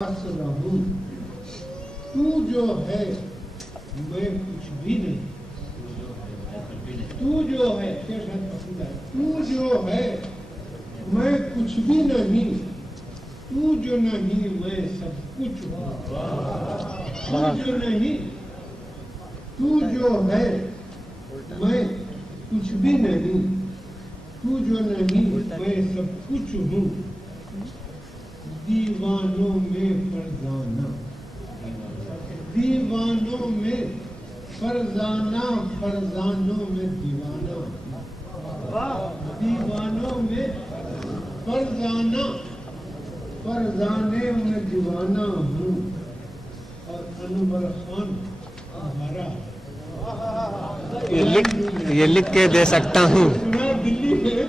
रहूं, तू जो है मैं कुछ भी नहीं, तू जो है तू जो है मैं कुछ भी नहीं, तू जो नहीं मैं सब कुछ हूँ। तू जो नहीं, तू जो है मैं कुछ भी नहीं, तू जो नहीं मैं सब कुछ हूँ। दीवानों में फरजाना, दीवानों में फरजाना, फरजानों में दीवाना, दीवानों में फरजाना, फरजाने में दीवाना हूँ। और अनवर खान हमारा ये लिख के दे सकता हूँ। दिल्ली में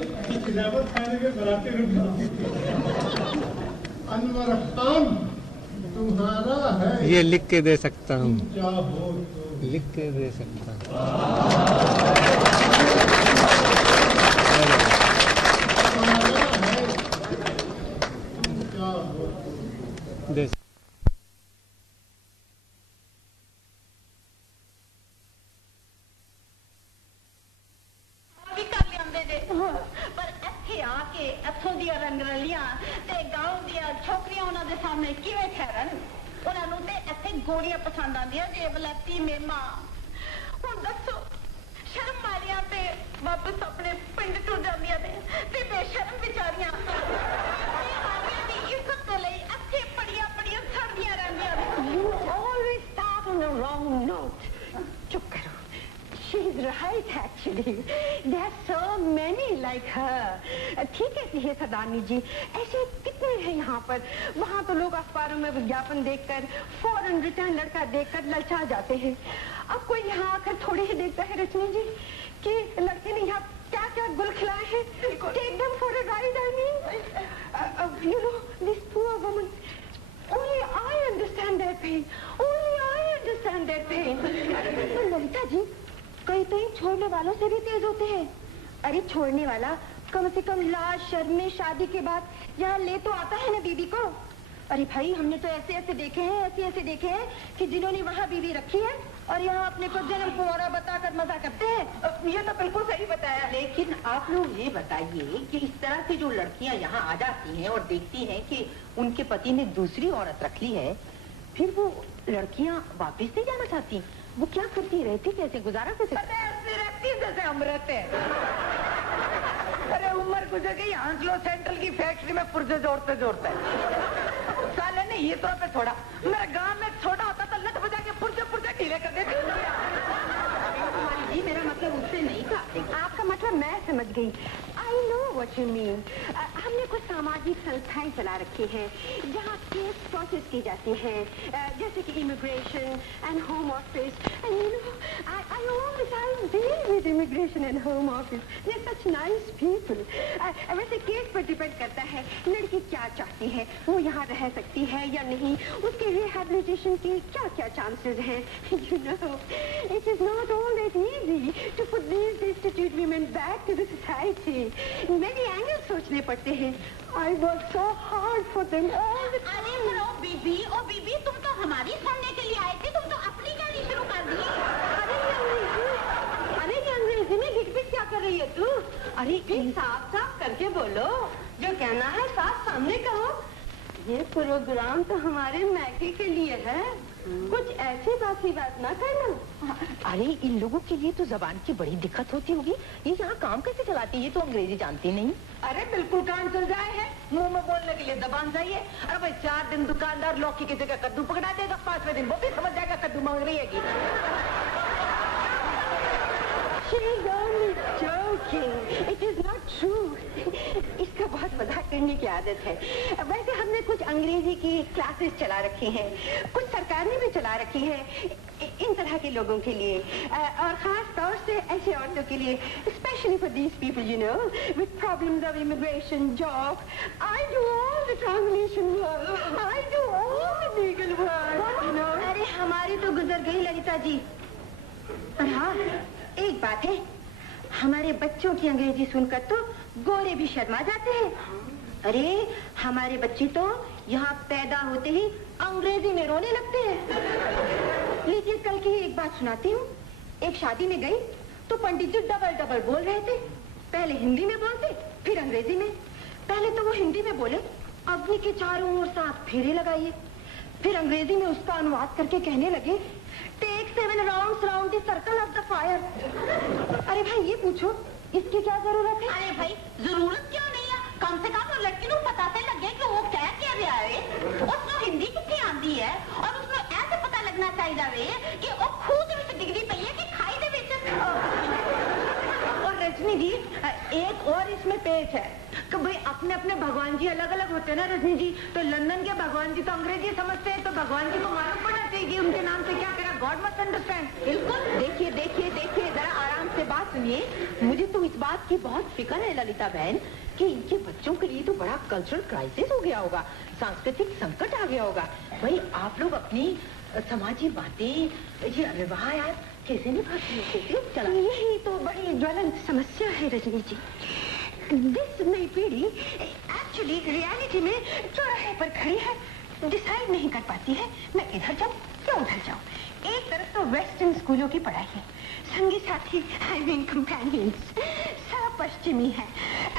खिलाफत खाने में बराते अनवर खान तुम्हारा है, ये लिख के दे सकता हूँ, चाहो तो लिख के दे सकता हूँ। तुम्हारा है, तुम चाहो तो दे पर ਇੱਥੇ ਆ ਕੇ ਇੱਥੋਂ ਦੀਆਂ ਰੰਗਰਲੀਆਂ ਤੇ ਗਾਉਂ ਦੀਆਂ ਛੋਕਰੀਆਂ ਉਹਨਾਂ ਦੇ ਸਾਹਮਣੇ ਕਿਵੇਂ ਠਹਿਰਨ? ਉਹਨਾਂ ਨੂੰ ਤੇ ਇੱਥੇ ਗੋਰੀਆਂ ਪਸੰਦ ਆਉਂਦੀਆਂ ਜੇ ਵਲੈਤੀ ਮੇਮਾ। ਹੁਣ ਦੱਸੋ ਸ਼ਰਮ ਵਾਲੀਆਂ ਤੇ ਵਾਪਸ ਆਪਣੇ ਪਿੰਡ ਟੁਰ ਜਾਂਦੀਆਂ ਨੇ ਤੇ ਬੇਸ਼ਰਮ ਵਿਚਾਰੀਆਂ ਸਾਰੀਆਂ ਦੀ ਇੱਜ਼ਤ ਦੇ ਲਈ ਇੱਥੇ ਪੜੀਆਂ ਪੜੀਆਂ ਸੜਦੀਆਂ ਰਹਿੰਦੀਆਂ ਨੇ। You always start on the wrong note. ਚੁੱਪ ਕਰੋ। She's right actually. There are so many like her. ठीक कहती है सरदारनी जी, ऐसे कितने हैं यहाँ पर। वहाँ तो लोग अखबारों में विज्ञापन देखकर फौरन रिटर्न लड़का देखकर ललचा जाते हैं। अब कोई यहाँ आकर थोड़ी ही देखता है रश्मि जी कि लड़के ने यहाँ क्या क्या गुल खिलाए हैं। Take them for a ride, I mean. You know, this poor woman. Only I understand their pain. Only I understand their pain. तो ललिता जी, कई तो इन छोड़ने वालों से भी तेज होते हैं। अरे छोड़ने वाला कम से कम लाज शर्म में शादी के बाद यहाँ ले तो आता है ना बीबी को। अरे भाई हमने तो ऐसे ऐसे देखे हैं कि जिन्होंने वहाँ बीबी रखी है और यहाँ अपने को जन्म कुंवारा बताकर मजा करते हैं। ये तो बिल्कुल सही बताया। लेकिन आप लोग ये बताइए कि इस तरह से जो लड़कियाँ यहाँ आ जाती हैं और देखती हैं कि उनके पति ने दूसरी औरत रख ली है, फिर वो लड़कियाँ वापस नहीं जाना चाहती, वो क्या करती रहती, कैसे गुजारा कैसे रहती जैसे अमृत है। अरे उम्र गुजर गई, आंचलो सेंट्रल की फैक्ट्री में पुर्जे जोड़ते जोड़ते साले ने ये तो पे छोड़ा। मेरे गांव में छोटा होता तो लट बजा के पुर्जे पुर्जे ढीले कर देती। जी मेरा मतलब उससे नहीं था। आपका मतलब मैं समझ गई। I know what you mean. हमने कुछ सामाजिक संस्थाएं चला रखी हैं जहाँ केस प्रोसेस की जाती हैं, जैसे कि immigration and home office. And you know, I all the time deal with immigration and home office. They're such nice people. वैसे केस पर डिपेंड करता है लड़की क्या चाहती है, वो यहाँ रह सकती है या नहीं, उसके रिहैबिलिटेशन के क्या क्या चांसेस हैं। You know, it is not all that easy to put these destitute women back to the society. Many angles सोचने पड़ते हैं। I work so hard for them all the time. अरे सुनो बीबी, ओ बीबी तुम तो हमारी सुनने के लिए आए थे, तुम तो अपनी गाड़ी शुरू कर दी। अरे ये अंग्रेजी में घिट-पिट क्या कर रही है तू? अरे साफ साफ करके बोलो, जो कहना है साफ सामने कहो। ये प्रोग्राम तो हमारे मैके के लिए है, कुछ ऐसी बासी बात ना करना। अरे इन लोगों के लिए तो जबान की बड़ी दिक्कत होती होगी, ये यहाँ काम कैसे चलाती है, ये तो अंग्रेजी जानती नहीं। अरे बिल्कुल काम चल जाए है, मुंह में बोलने के लिए जबान चाहिए। अरे भाई 4 दिन दुकानदार लौकी की जगह कद्दू पकड़ा देगा, 5वें दिन वो भी समझ जाएगा कद्दू मांग रही है। She's only joking. It is not true. इसका बहुत मजाक करने की आदत है। वैसे हमने कुछ अंग्रेजी की क्लासेस चला रखी हैं, कुछ सरकार ने भी चला रखी है इन तरह के लोगों के लिए, और खास तौर से ऐसे औरतों के लिए, specially for these people you know with problems of immigration, job. I do all the translation work, I do all the legal work, you know. अरे हमारी तो गुजर गई ललिता जी। पर हाँ एक बात है, हमारे बच्चों की अंग्रेजी सुनकर तो गोरे भी शर्मा जाते हैं। अरे हमारे बच्चे तो यहाँ पैदा होते ही अंग्रेजी में रोने लगते हैं। लीजिए कल की ही एक बात सुनाती हूँ। एक शादी में गई तो पंडित जी डबल डबल बोल रहे थे। पहले हिंदी में बोलते, फिर अंग्रेजी में। पहले तो वो हिंदी में बोले, अग्नि के चारों ओर 7 फेरे लगाइए। फिर अंग्रेजी में उसका अनुवाद करके कहने लगे, take 7 rounds round the circle of the fire. अरे भाई ये पूछो, इसकी क्या जरूरत है? अरे भाई जरूरत क्यों नहीं है? कम से कम वो लड़की को पता तो लगे कि वो क्या कह रहा है। उसको हिंदी कितनी आती है और उसको ऐसे पता लगना चाहिए कि वो खुद में डिग्री पई है कि खाई दे विच। और रजनी जी एक और इसमें पेच है कि भाई अपने अपने भगवान जी अलग अलग होते हैं ना रजनी जी। तो लंदन के भगवान जी तो अंग्रेजी समझते हैं, तो भगवान जी को मालूम पड़ना चाहिए उनके नाम से क्या करा। God must understand. बिल्कुल। देखिए देखिए देखिए, जरा आराम से बात सुनिए। मुझे तो इस बात की बहुत फिक्र है ललिता बहन कि इनके बच्चों के लिए तो बड़ा कल्चरल क्राइसिस हो गया होगा, सांस्कृतिक संकट आ गया होगा। भाई आप लोग अपनी समाजी बातें, ये रिवायात कैसे निभाते हो? चला, यही तो बड़ी ज्वलंत समस्या है रजनी जी। दिस नई पीढ़ी एक्चुअली रियलिटी में चौराहे पर खड़ी है, डिसाइड नहीं कर पाती है मैं इधर जाऊं या उधर जाऊं। एक तरफ तो वेस्टर्न स्कूलों की पढ़ाई है, संगी साथी आई मीन कंपेनियंस सब पश्चिमी है,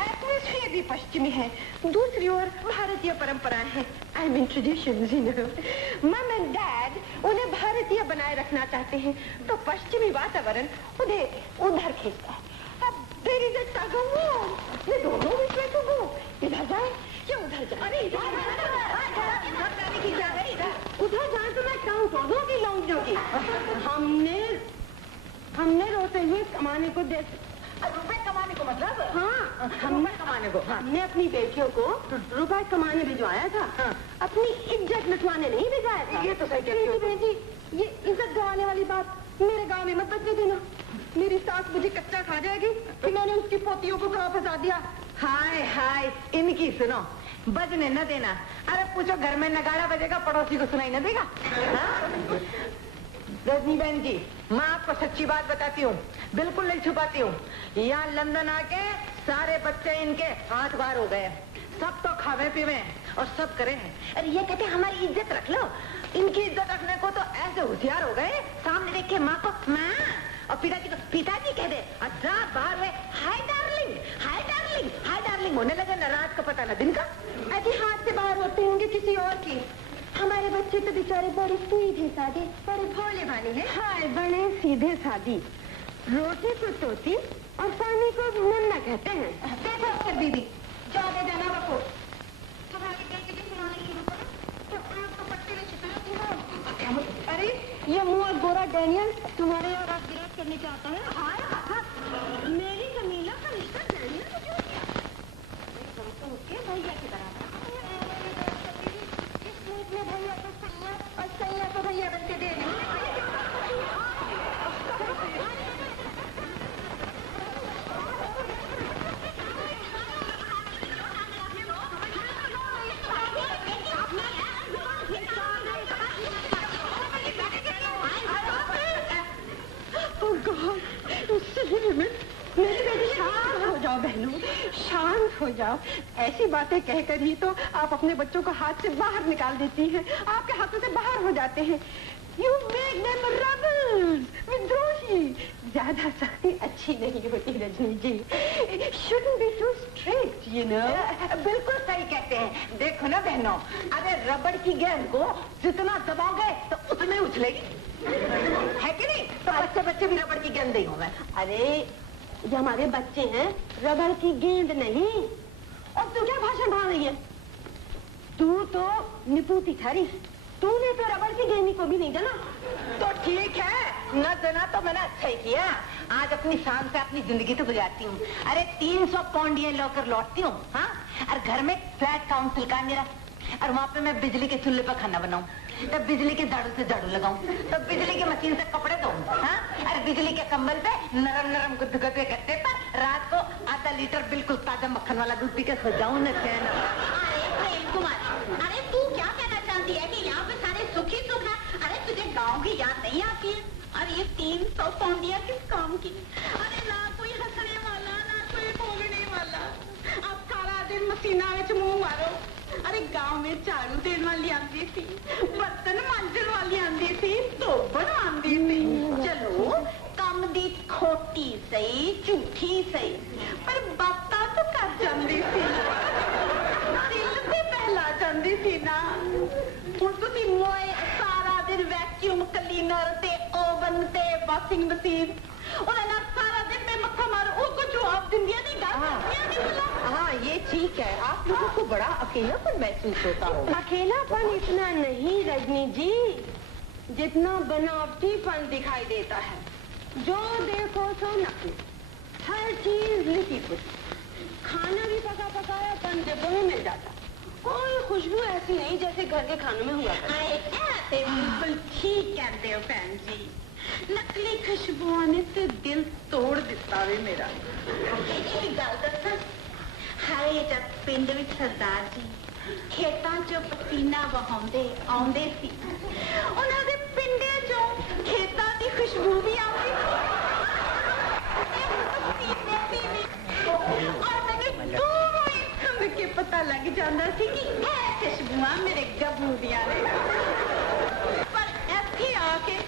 एटमॉस्फेयर भी पश्चिमी है। दूसरी ओर भारतीय परंपराएं हैं, I mean traditions, you know. मम एंड डैड उन्हें भारतीय बनाए रखना चाहते हैं, तो पश्चिमी वातावरण उन्हें उधर खींचता है। अब there is a tug of war. ये दोनों विषय तो वो इधर जाए या उधर जाए। अरे उधर जाए तो मैं कहूँ दोनों की लौंडियों की। हमने रोते हुए कमाने को दे, रुपए कमाने को मतलब? हाँ हमने कमाने को, हमने अपनी बेटियों को रुपए कमाने भिजवाया था, अपनी इज्जत मिटवाने नहीं भिजवाया था। ये तो सही कहती हो। बेटी, ये इज्जत गंवाने वाली बात मेरे गांव में मत बचने देना। मेरी सास मुझे कच्चा खा जाएगी कि मैंने उसकी पोतियों को कहाँ फंसा दिया। हाय हाय, इनकी सुनो, बजने न देना। अरे पूछो, घर में नगाड़ा बजेगा, पड़ोसी को सुनाई न देगा। रजनी बहन जी, मैं आपको सच्ची बात बताती हूँ, बिल्कुल नहीं छुपाती हूँ। यहाँ लंदन आके सारे बच्चे इनके हाथ बार हो गए। सब तो खावे पीवे और सब करे हैं। अरे ये कहते हमारी इज्जत रख लो। इनकी इज्जत रखने को तो ऐसे होशियार हो गए, सामने देख के माँ को माँ और पिताजी को पिताजी कह दे। अच्छा बाहर हुए hi darling, hi darling, hi darling होने लगे, न रात का पता न दिन का। अजी हाथ से बाहर होते होंगे किसी और की। हमारे बच्चे तो बेचारे बड़े सीधे साधे, बड़े भोले भाले हैं। हाय बड़े सीधे सादी, रोटी को तोती और पानी को मुन्ना कहते हैं। देखो अक्सर बीबी, जाने जाना रखो। तुम्हारी बेटी की सुनाने शुरू करो तो आप तो पट्टी में छिपाती हो। अरे ये मुंह गोरा डैनियल तुम्हारे और आप विरोध करने चाहता है। हाय मेरी जमीला का रिश्ता डैनियल से क्यों किया? तो उसके भैया की तरह में भैया तो सैया और सैया तो भैया बनते दे रही। मेरी बेटी शांत हो जाओ बहनों, शांत हो जाओ। ऐसी बातें कहकर ही तो आप अपने बच्चों को हाथ से बाहर निकाल देती हैं, आपके हाथों से बाहर हो जाते हैं। You make them rebels, विद्रोही। ज्यादा सख्ती अच्छी नहीं होती रजनी जी। Shouldn't be too strict, you know. बिल्कुल सही कहते हैं। देखो ना बहनों, अरे रबड़ की गेंद को जितना दबाओगे तो उतने उछलेगी, है कि नहीं? तो बच्चे बच्चे भी रबड़ की गेंद ही होंगे। अरे ये हमारे बच्चे हैं, रबड़ की गेंद नहीं। और तू क्या भाषण भाग रही है? तू तो निपुती ठहरी, तूने तो रबड़ की गेंदी को भी नहीं जाना। तो ठीक है, न जाना तो मैंने अच्छा ही किया। आज अपनी शान से अपनी जिंदगी तो गुजारती हूँ। अरे 300 पाउंड ये लौकर लौटती हूँ। हाँ, और घर में फ्लैट काउंसिल का मेरा, और वहाँ पे मैं बिजली के चूल्हे पर खाना बनाऊं, तब बिजली के झाड़ू से झाड़ू लगाऊं, तब बिजली की मशीन से कपड़े धोऊं। हाँ, और बिजली के कंबल पे नरम नरम गुदगुदे गद्दे पर रात को आधा लीटर बिल्कुल ताजा मक्खन वाला दूध पी के सो जाऊं न चैन। अरे प्रेम कुमार, अरे तू क्या कहना चाहती है कि यहाँ पे सारे सुखी सुख है? अरे तुझे गाँव की याद नहीं आती है? अरे ये 300 पाउंडिया किस काम की? अरे ना कोई हंसने वाला, ना कोई बोलने वाला। अब सारा दिन मशीना में मुंह मारो। अरे गांव में झाड़ू देने वाली आती थी, बर्तन मांजन वाली आती थी, धोबन आती थी। चलो कम दी खोटी सही झूठी सही, पर बातां तो कर जाती थी, दिल से पहला जाती थी ना। हुण तुसीं मोए सारा दिन वैक्यूम क्लीनर ते ओवन ते वॉशिंग मशीन उन्हें ना सारा दिन में मक्खा मारो, उनको जवाब दिंदिया नहीं गा। हाँ ये ठीक है, आप लोगों को बड़ा अकेलापन महसूस होता होगा। अकेलापन इतना नहीं रजनी जी, जितना बनावटीपन दिखाई देता है। जो देखो सो नकली, हर चीज लिखी पुछी, खाना भी पका पकाया बंद डिब्बों में मिल जाता, कोई खुशबू ऐसी नहीं जैसे घर के खानों में हुआ करती। बिल्कुल ठीक कहते हो बहन जी, नकली खुशबुआ ने तो दिल तोड़ दिता वे मेरा। एक गल दसा, हाय जब पिंड विच सरदार जी खेतां चों पसीना बहाउंदे आउंदे सी, उन्हां दे पिंडे चों खेतां दी खुशबू भी आउंदी और मैनूं दूरों ही सुन के पता लग जांदा सी कि ਇਹ खुशबुआ मेरे गबू दियां ने। पर ਇੱਥੇ आके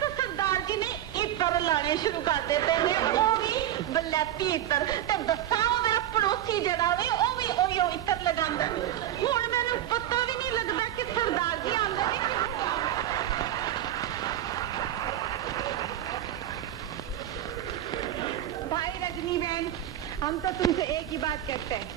तो सरदार जी ने इतर लाने शुरू कर देते हैं, वो भी बलैती इतर। ते दसा मेरा पड़ोसी जड़ा वे वो भी ओयो इतर लगांदा। हुण मैनूं पता भी नहीं लगता कि सरदार जी आंदे ने। भाई रजनी बहन, हम तो तुमसे एक ही बात कहते हैं।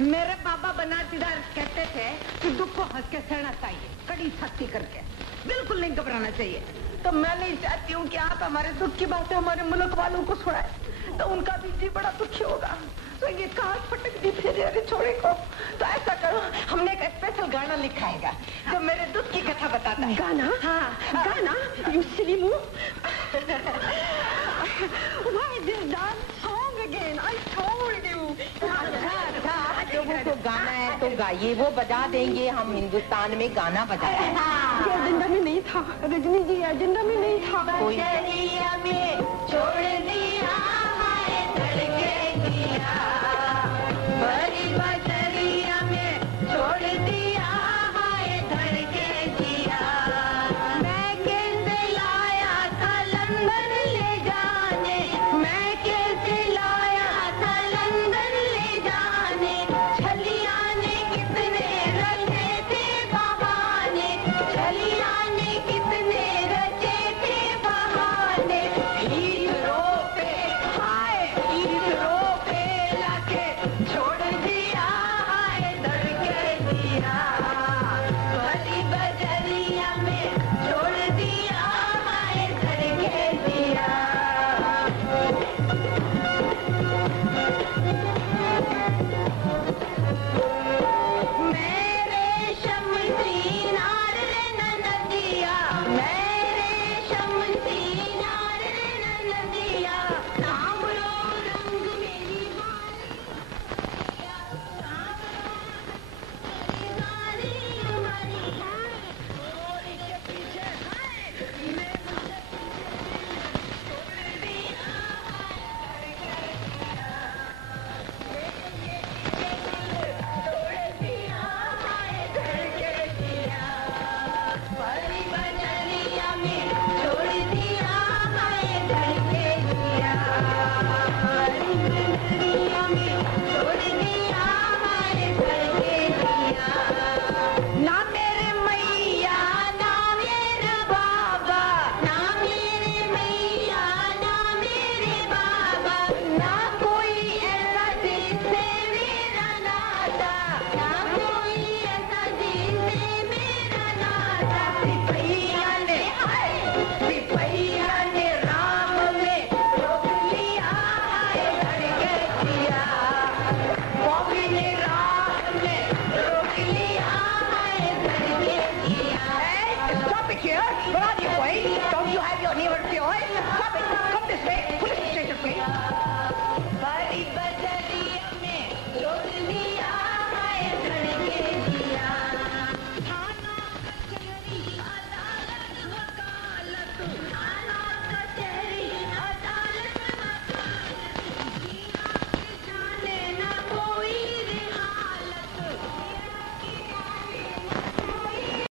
मेरे बाबा बनारसीदार कहते थे कि दुख को हंस के सहना चाहिए, कड़ी सख्ती करके, बिल्कुल नहीं घबराना चाहिए। तो मैं नहीं चाहती हूँ कि आप हमारे दुख की बातें हमारे मुल्क वालों को सुनाए, तो उनका भी जी बड़ा दुखी होगा। तो ये कहाँ फटक दी फिर अरे छोड़े को। तो ऐसा करो, हमने एक स्पेशल गाना लिखाएगा जो मेरे दुख की कथा बताता है। गाना? हाँ गाना? You silly move. Why this dance song again? I told you. अच्छा, आप लोगों को गाना है तो गाइए, वो बजा देंगे। हम हिंदुस्तान में गाना बजाते हैं। ये एजेंडा में नहीं था रजनी जी, एजेंडा में नहीं था। कोई में छोड़ दिया